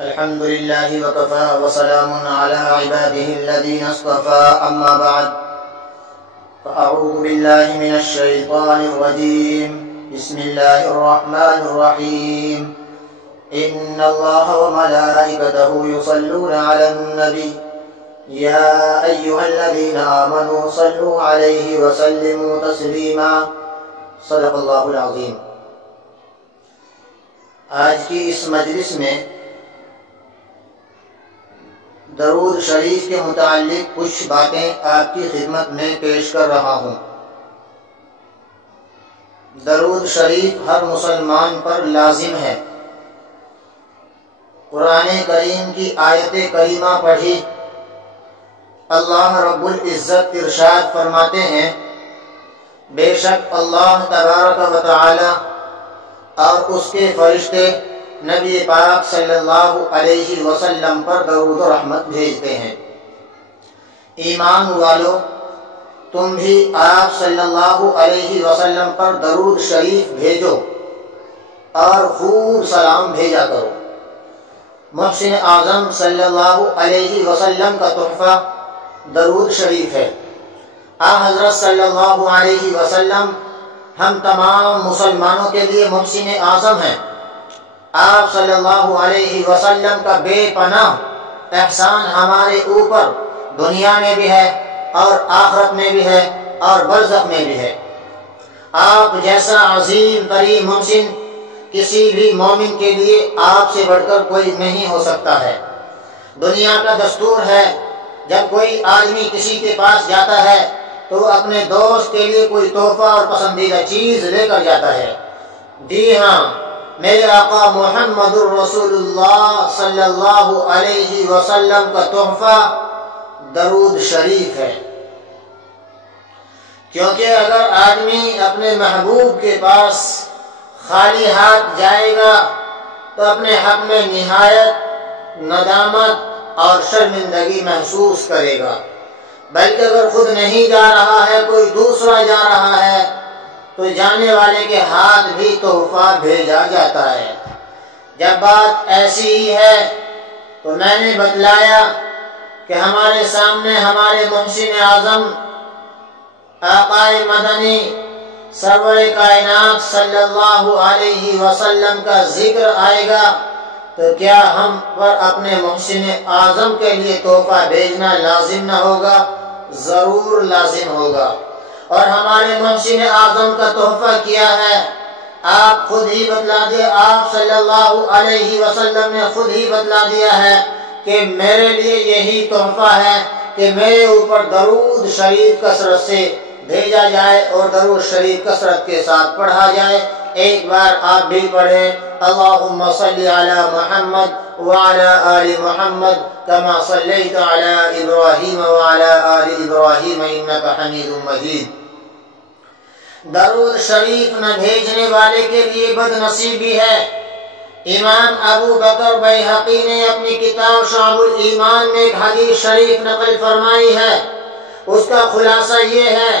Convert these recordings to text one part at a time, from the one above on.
الحمد لله وكفى وسلام على عباده الذين اصطفى أما بعد فأعوذ بالله من الشيطان الرجيم بسم الله الرحمن الرحيم إن الله وملائكته يصلون على النبي يا أيها الذين آمنوا صلوا عليه وسلموا تسليما صدق اللہ العظیم۔ آج کی اس مجلس میں درود شریف کے متعلق کچھ باتیں آپ کی خدمت میں پیش کر رہا ہوں۔ درود شریف ہر مسلمان پر لازم ہے۔ قرآن کریم کی آیت کریمہ پڑھی، اللہ رب العزت ارشاد فرماتے ہیں، بے شک اللہ تبارک و تعالی اور اس کے فرشتے نبی پاک صلی اللہ علیہ وسلم پر درود و رحمت بھیجتے ہیں۔ ایمان والو، تم بھی آپ صلی اللہ علیہ وسلم پر درود شریف بھیجو اور خوب سلام بھیجا کرو۔ محسن اعظم صلی اللہ علیہ وسلم کا تحفہ درود شریف ہے۔ حضرت صلی اللہ علیہ وسلم ہم تمام مسلمانوں کے لیے محسن اعظم ہیں۔ آپ صلی اللہ علیہ وسلم کا بے پناہ احسان ہمارے اوپر دنیا میں بھی ہے اور آخرت میں بھی ہے اور برزخ میں بھی ہے۔ آپ جیسا عظیم ترین محسن کسی بھی مومن کے لیے آپ سے بڑھ کر کوئی نہیں ہو سکتا ہے۔ دنیا کا دستور ہے، جب کوئی آدمی کسی کے پاس جاتا ہے تو وہ اپنے دوست کے لیے کوئی تحفہ اور پسندیدہ چیز لے کر جاتا ہے۔ جی ہاں، میرے آقا محمد الرسول اللہ صلی اللہ علیہ وسلم کا تحفہ درود شریف ہے، کیونکہ اگر آدمی اپنے محبوب کے پاس خالی ہاتھ جائے گا تو اپنے حق میں نہایت ندامت اور شرمندگی محسوس کرے گا، بلکہ اگر خود نہیں جا رہا ہے، کوئی دوسرا جا رہا ہے تو جانے والے کے ہاتھ بھی تحفہ بھیجا جاتا ہے۔ جب بات ایسی ہی ہے تو میں نے بتلایا کہ ہمارے سامنے ہمارے محسن اعظم آقا مدنی سرور کائنات صلی اللہ علیہ وسلم کا ذکر آئے گا تو کیا ہم پر اپنے محسن اعظم کے لیے تحفہ بھیجنا لازم نہ ہوگا؟ ضرور لازم ہوگا۔ اور ہمارے محسن اعظم کا تحفہ کیا ہے؟ آپ خود ہی بتلا دیا، آپ صلی اللہ علیہ وسلم نے خود ہی بتلا دیا ہے کہ میرے لیے یہی تحفہ ہے کہ میرے اوپر درود شریف کثرت سے بھیجا جائے اور درود شریف کثرت کے ساتھ پڑھا جائے۔ ایک بار آپ بھی پڑھیں، اللہم صلی علی محمد وعلی آل محمد کما صلیت علی ابراہیم وعلی آل ابراہیم انک حمید مجید۔ درود شریف نہ بھیجنے والے کے لیے بد نصیبی ہے۔ امام ابو بکر بیہقی نے اپنی کتاب شعب الایمان میں ایک حدیث شریف نقل فرمائی ہے، اس کا خلاصہ یہ ہے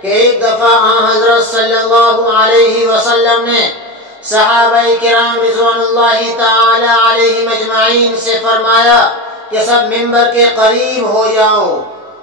کہ ایک دفعہ حضرت صلی اللہ علیہ وسلم نے صحابہ کرام رضوان اللہ تعالی علیہم اجمعین سے فرمایا کہ سب ممبر کے قریب ہو جاؤ۔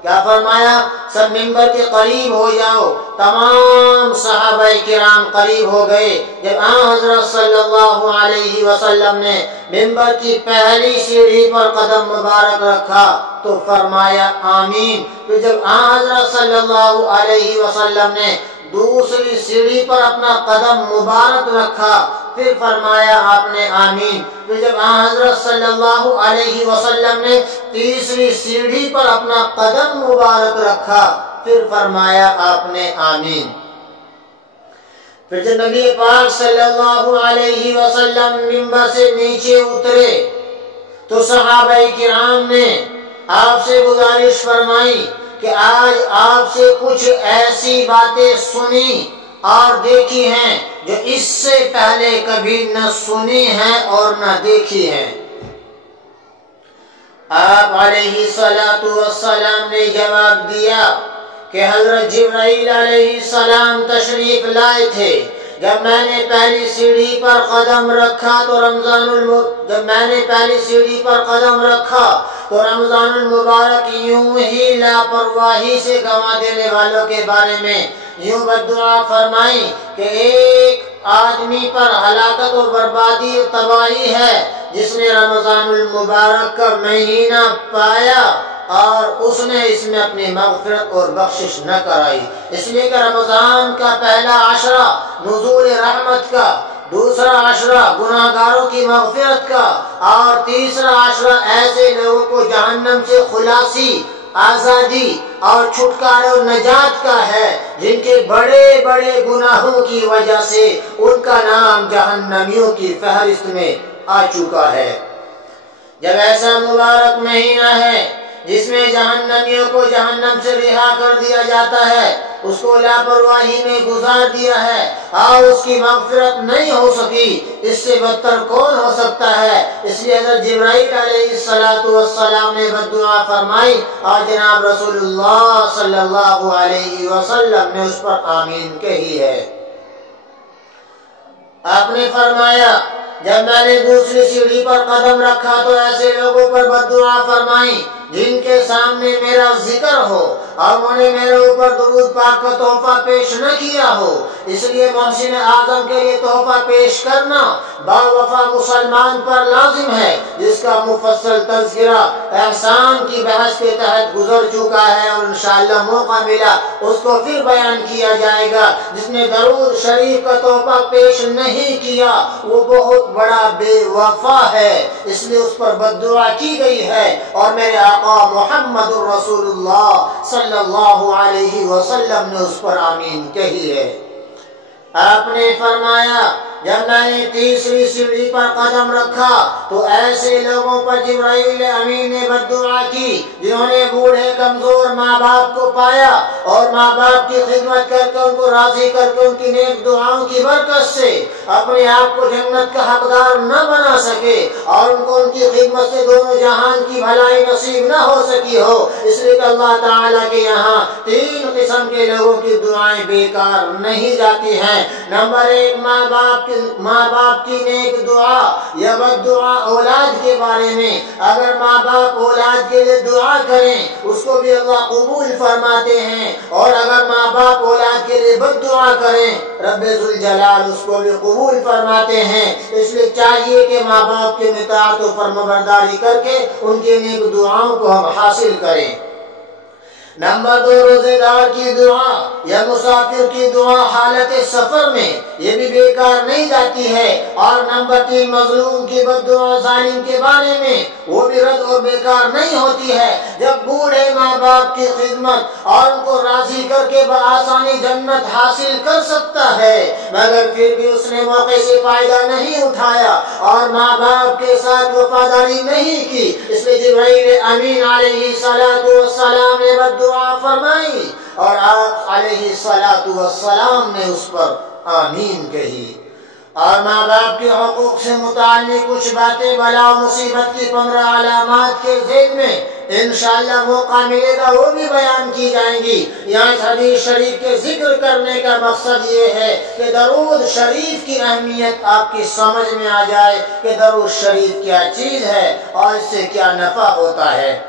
کیا فرمایا؟ سب ممبر کے قریب ہو جاؤ۔ تمام صحابہ کرام قریب ہو گئے۔ جب حضرت صلی اللہ علیہ وسلم نے ممبر کی پہلی سیڑھی پر قدم مبارک رکھا تو فرمایا آمین۔ تو جب حضرت صلی اللہ علیہ وسلم نے دوسری سیڑھی پر اپنا قدم مبارک رکھا پھر فرمایا آپ نے آمین۔ تو جب حضرت صلی اللہ علیہ وسلم نے تیسری سیڑھی پر اپنا قدم مبارک رکھا پھر فرمایا آپ نے آمین۔ پھر جب نبی پاک صلی اللہ علیہ وسلم ممبر سے نیچے اترے تو صحابہ کرام نے آپ سے گزارش فرمائی کہ آج آپ سے کچھ ایسی باتیں سنی اور دیکھی ہیں جو اس سے پہلے کبھی نہ سنی ہیں اور نہ دیکھی ہیں۔ آپ علیہ السلام نے جواب دیا کہ حضرت جبرائیل علیہ السلام تشریف لائے تھے۔ جب میں نے پہلی سیڑھی پر قدم رکھا تو رمضان المبارک یوں ہی لاپرواہی سے گنوا دینے والوں کے بارے میں یوں بددعا فرمائی کہ ایک آدمی پر ہلاکت و بربادی و تباہی ہے جس نے رمضان المبارک کا مہینہ پایا اور اس نے اس میں اپنی مغفرت اور بخشش نہ کرائی، اس لیے کہ رمضان کا پہلا عشرہ نزول رحمت کا، دوسرا عشرہ گناہگاروں کی مغفرت کا، اور تیسرا عشرہ ایسے لوگوں کو جہنم سے خلاصی، آزادی اور چھٹکارے اور نجات کا ہے جن کے بڑے بڑے گناہوں کی وجہ سے ان کا نام جہنمیوں کی فہرست میں آ چکا ہے۔ جب ایسا مبارک مہینہ ہے جس میں جہنمیوں کو جہنم سے رہا کر دیا جاتا ہے، اس کو لاپرواہی میں گزار دیا ہے اور اس کی مغفرت نہیں ہو سکی، اس سے بدتر کون ہو سکتا ہے؟ اس لیے حضرت جبرائیل علیہ السلام نے بددعا فرمائی اور جناب رسول اللہ صلی اللہ علیہ وسلم نے اس پر آمین کہی ہے۔ آپ نے فرمایا جب میں نے دوسری سیڑھی پر قدم رکھا تو ایسے لوگوں پر بددعا فرمائی جن کے سامنے میرا ذکر ہو اور انہوں نے میرے اوپر درود پاک کا تحفہ پیش نہ کیا ہو، اس لیے محسن اعظم کے لیے تحفہ پیش کرنا باوفا مسلمان پر لازم ہے، جس کا مفصل تذکرہ احسان کی بحث کے تحت گزر چکا ہے اور انشاءاللہ موقع ملا اس کو پھر بیان کیا جائے گا۔ جس نے درود شریف کا تحفہ پیش نہیں کیا وہ بہت بڑا بے وفا ہے، اس لیے اس پر بددعا کی گئی ہے، اور میرے آقا محمد رسول اللہ صلی اللہ علیہ وسلم نے اس پر آمین کہی ہے۔ آپ نے فرمایا جب میں نے تیسری سیڑھی پر قدم رکھا تو ایسے لوگوں پر جبرائیل امین نے بددعا کی جنہوں نے بوڑھے کمزور ماں باپ کو پایا اور ماں باپ کی خدمت کر کے ان کو راضی کر کے ان کی نیک دعاؤں کی برکت سے اپنے آپ کو جنت کا حقدار نہ بنا سکے اور ان کو ان کی خدمت سے دونوں جہان کی بھلائی نصیب نہ ہو سکی ہو، اس لیے کہ اللہ تعالیٰ کے یہاں تین قسم کے لوگوں کی دعائیں بیکار نہیں جاتی ہیں۔ نمبر ایک، ماں باپ کی نیک دعا یا بد دعا اولاد کے بارے میں، اگر ماں باپ اولاد کے لیے دعا کریں اس کو بھی اللہ قبول فرماتے ہیں، اور اگر ماں باپ اولاد کے لیے بد دعا کریں رب ذوالجلال اس کو بھی قبول فرماتے ہیں۔ اس لیے چاہیے کہ ماں باپ کے اطاعت و فرمانبرداری کر کے ان کی نیک دعاؤں کو ہم حاصل کریں۔ نمبر دو، روزے دار کی دعا یا مسافر کی دعا حالت سفر میں یہ بھی بیکار نہیں جاتی ہے، اور نمبر تین، مظلوم کی بد دعا ظالم کے بارے میں وہ بھی رد اور بیکار نہیں ہوتی ہے۔ جب بوڑھے ماں باپ کی خدمت اور ان کو راضی کر کے بآسانی جنت حاصل کر سکتا ہے، مگر پھر بھی اس نے موقع سے فائدہ نہیں اٹھایا اور ماں باپ کے ساتھ وفاداری نہیں کی، اس لیے جبرائیل امین علیہ السلام نے بد دعا فرمائی اور آپ علیہ السلام نے اس پر آمین کہی۔ اور ماں باپ کے حقوق سے متعلق کچھ باتیں بلا و مصیبت کی 15 علامات کے ذیل میں انشاءاللہ موقع ملے گا وہ بھی بیان کی جائیں گی۔ یہاں اس حدیث شریف کے ذکر کرنے کا مقصد یہ ہے کہ درود شریف کی اہمیت آپ کی سمجھ میں آ جائے کہ درود شریف کیا چیز ہے اور اس سے کیا نفع ہوتا ہے۔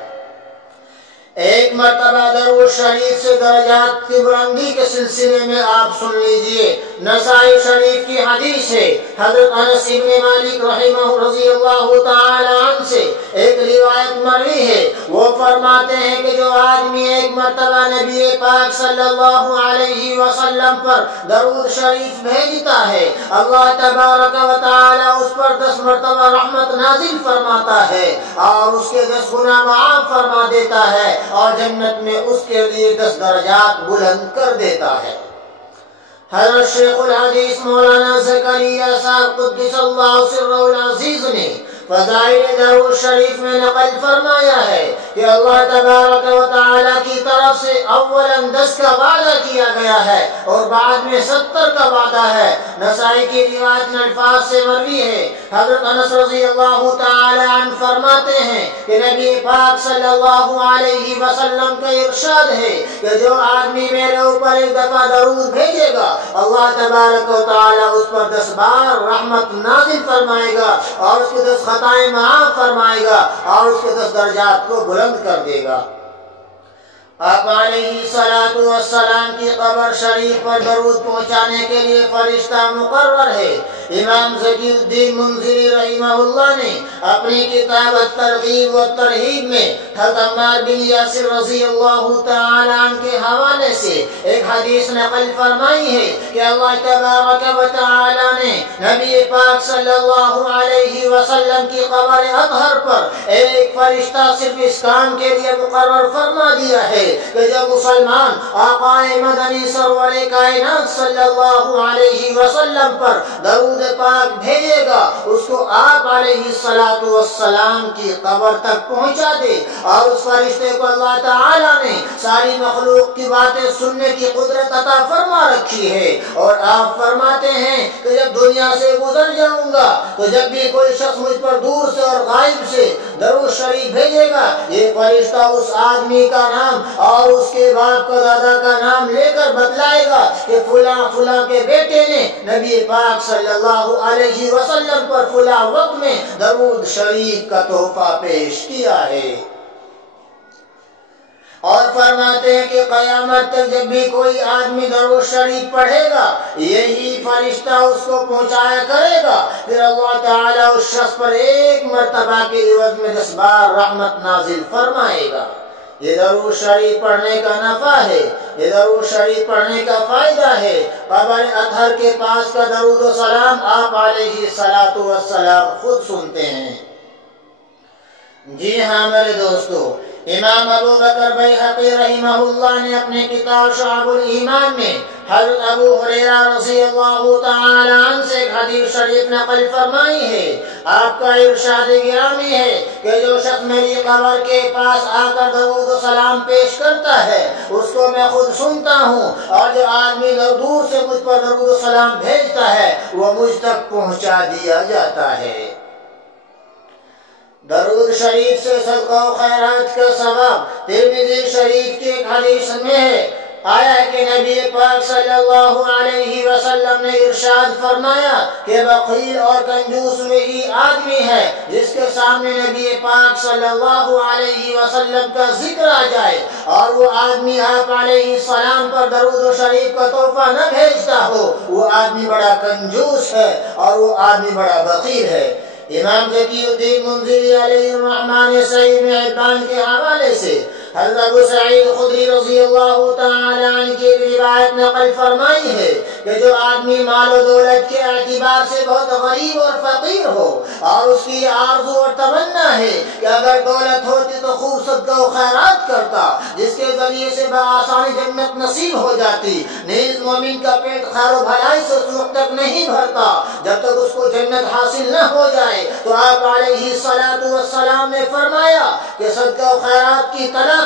ایک مرتبہ درود شریف سے درجات کی بلندی کے سلسلے میں آپ سن لیجئے، نسائی شریف کی حدیث ہے، حضرت انس بن مالک رحمہ رضی اللہ تعالی عنہ سے ایک روایت مروی ہے، وہ فرماتے ہیں کہ جو آدمی ایک مرتبہ نبی پاک صلی اللہ علیہ وسلم پر درود شریف بھیجتا ہے، اللہ تبارک و تعالی اس پر 10 مرتبہ رحمت نازل فرماتا ہے اور اس کے 10 گناہ معاف فرما دیتا ہے اور جنت میں اس کے لیے 10 درجات بلند کر دیتا ہے۔ حضرت شیخ الحدیث مولانا زکریا صاحب قدس اللہ سرہ العزیز نے فضائل درود شریف میں نقل فرمایا ہے کہ اللہ تبارک و تعالی کی طرف سے اولا 10 کا وعدہ کیا گیا ہے اور بعد میں 70 کا وعدہ ہے۔ نسائی کی روایت میں الفاظ سے مروی ہے، حضرت انس رضی اللہ تعالی عنہ فرماتے ہیں کہ نبی پاک صلی اللہ علیہ وسلم کا ارشاد ہے کہ جو آدمی میرے اوپر ایک دفعہ درود بھیجے گا اللہ تبارک و تعالی اس پر 10 بار رحمت نازل فرمائے گا اور اس کے 10 خطائیں معاف فرمائے گا اور اس کے 10 درجات کو بلند کر دے گا۔ آپ علیہ الصلوۃ والسلام کی قبر شریف پر درود پہنچانے کے لیے فرشتہ مقرر ہے۔ امام زکی الدین منذری رحمہ اللہ نے اپنی کتاب الترغیب والترہیب میں حضرت عمار بن یاسر رضی اللہ تعالی عنہ کے حوالے سے ایک حدیث نقل فرمائی ہے کہ اللہ تبارک و تعالی نے نبی پاک صلی اللہ علیہ وسلم کی قبر اطہر پر ایک فرشتہ صرف اس کام کے لیے مقرر فرما دیا ہے کہ جب مسلمان آقا مدنی سرور کائنات صلی اللہ علیہ وسلم پر درود پاک بھیجے گا اس کو آپ علیہ الصلوۃ والسلام کی قبر تک پہنچا دے، اور اس فرشتے کو اللہ تعالی نے ساری مخلوق کی باتیں سننے کی قدرت عطا فرما رکھی ہے۔ اور آپ فرماتے ہیں کہ جب دنیا سے گزر جاؤں گا تو جب بھی کوئی شخص مجھ پر دور سے اور غائب سے درود شریف بھیجے گا یہ فرشتہ اس آدمی کا نام اور اس کے باپ کا دادا کا نام لے کر بتلائے گا کہ فلاں فلاں کے بیٹے نے نبی پاک صلی اللہ علیہ وسلم پر فلاں وقت میں درود شریف کا تحفہ پیش کیا ہے۔ اور فرماتے ہیں کہ قیامت تک جب بھی کوئی آدمی درود شریف پڑھے گا یہی فرشتہ اس کو پہنچایا کرے گا، پھر اللہ تعالیٰ اس شخص پر ایک مرتبہ کے عوض میں 10 بار رحمت نازل فرمائے گا۔ یہ درود شریف پڑھنے کا نفع ہے، یہ درود شریف پڑھنے کا فائدہ ہے۔ قبر اطہر کے پاس کا درود و سلام آپ علیہ الصلوۃ والسلام خود سنتے ہیں۔ جی ہاں میرے دوستو، امام ابو بکر بیہقی رحمہ اللہ نے اپنے کتاب شعب الایمان میں حضرت ابو ہریرہ رضی اللہ تعالی عنہ سے ایک حدیث شریف نقل فرمائی ہے۔ آپ کا ارشاد گرامی ہے کہ جو شخص میری قبر کے پاس آ کر درود و سلام پیش کرتا ہے اس کو میں خود سنتا ہوں، اور جو آدمی دور سے مجھ پر درود و سلام بھیجتا ہے وہ مجھ تک پہنچا دیا جاتا ہے۔ درود شریف سے صدقہ و خیرات کا ثواب ترمذی شریف کی ایک حدیث میں ہے، آیا ہے کہ نبی پاک صلی اللہ علیہ وسلم نے ارشاد فرمایا کہ بخیل اور کنجوس وہی آدمی ہے جس کے سامنے نبی پاک صلی اللہ علیہ وسلم کا ذکر آ جائے اور وہ آدمی آپ علیہ السلام پر درود و شریف کا تحفہ نہ بھیجتا ہو، وہ آدمی بڑا کنجوس ہے اور وہ آدمی بڑا بخیل ہے۔ امام زکی الدین منذری علیہ الرحمن صحیح میں حبان کے حوالے سے حضرت ابو سعید خدری رضی اللہ تعالی عنہ کی روایت نقل فرمائی ہے کہ جو آدمی مال و دولت کے اعتبار سے بہت غریب اور فقیر ہو اور اس کی آرزو اور تمنا ہے کہ اگر دولت ہوتی تو خوب صدقہ و خیرات کرتا جس کے ذریعے سے بآسانی جنت نصیب ہو جاتی، نیز مومن کا پیٹ خیر و بھلائی سے اس وقت تک نہیں بھرتا جب تک اس کو جنت حاصل نہ ہو جائے، تو آپ علیہ الصلوۃ والسلام نے فرمایا کہ صدقہ و خیرات کی تلافی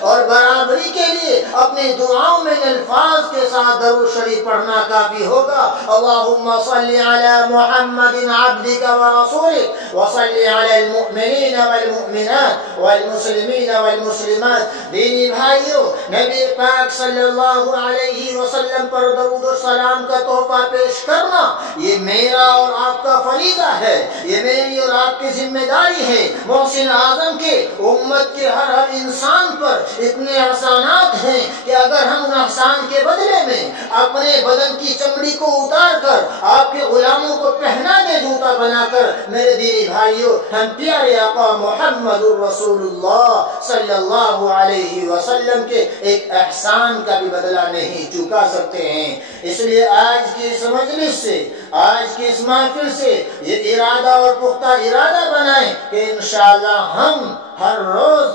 اور برابری کے لیے اپنی دعاؤں میں الفاظ کے ساتھ درود شریف پڑھنا کافی ہوگا۔ اللہم صلی علی محمد عبدک ورسولک وصلی علی المؤمنین والمؤمنات والمسلمین والمسلمات۔ دینی بھائیو، نبی پاک صلی اللہ علیہ وسلم پر درود و سلام کا تحفہ پیش کرنا یہ میرا اور آپ کا فریضہ ہے، یہ میری اور آپ کی ذمہ داری ہے۔ محسن اعظم کے امت کے ہر انسان پر اتنے احسانات ہیں کہ اگر ہم ان احسان کے بدلے میں اپنے بدن کی چمڑی کو اتار کر آپ کے غلاموں کو پہنا دے جوتا بنا کر، میرے دینی بھائیوں، ہم پیارے آقا محمد الرسول اللہ صلی اللہ علیہ وسلم کے ایک احسان کا بھی بدلہ نہیں چکا سکتے ہیں۔ اس لیے آج کی اس مجلس سے، آج کی اس محفل سے یہ ارادہ اور پختہ ارادہ بنائیں کہ انشاءاللہ ہم ہر روز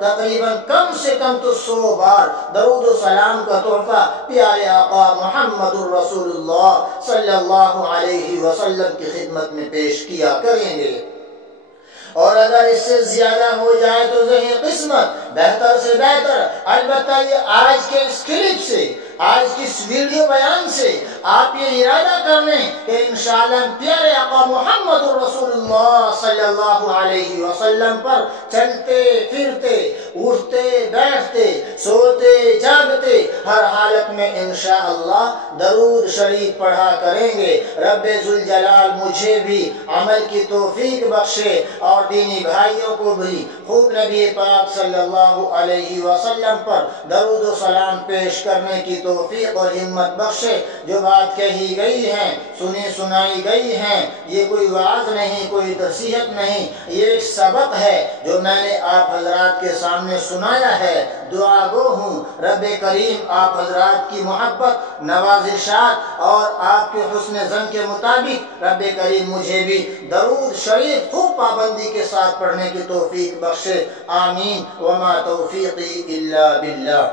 تقریباً کم سے کم تو 100 بار درود و سلام کا تحفہ پیارے آقا محمد الرسول اللہ صلی اللہ علیہ وسلم کی خدمت میں پیش کیا کریں گے۔ اور اگر اس سے زیادہ ہو جائے تو ذہن قسمت، بہتر سے بہتر۔ البتہ یہ آج کے اس کلپ سے، آج کی اس ویڈیو بیان سے آپ یہ ارادہ کر لیں کہ انشاءاللہ پیارے آقا محمد الرسول اللہ صلی اللہ علیہ وسلم پر چلتے پھرتے، اٹھتے بیٹھتے، سوتے جاگتے، ہر حالت میں انشاءاللہ درود شریف پڑھا کریں گے۔ رب ذوالجلال مجھے بھی عمل کی توفیق بخشے اور دینی بھائیوں کو بھی خوب نبی پاک صلی اللہ علیہ وسلم پر درود و سلام پیش کرنے کی توفیق اور ہمت بخشے۔ جو بات کہی گئی ہے، سنی سنائی گئی ہے، یہ کوئی وعظ نہیں، کوئی نصیحت نہیں، یہ ایک سبق ہے جو میں نے آپ حضرات کے سامنے سنایا ہے۔ دعا گو ہوں رب کریم آپ حضرات کی محبت، نوازشات اور آپ کے حسن ظن کے مطابق رب کریم مجھے بھی درود شریف خوب پابندی کے ساتھ پڑھنے کی توفیق بخشے۔ آمین۔ وما توفیقی الا باللہ۔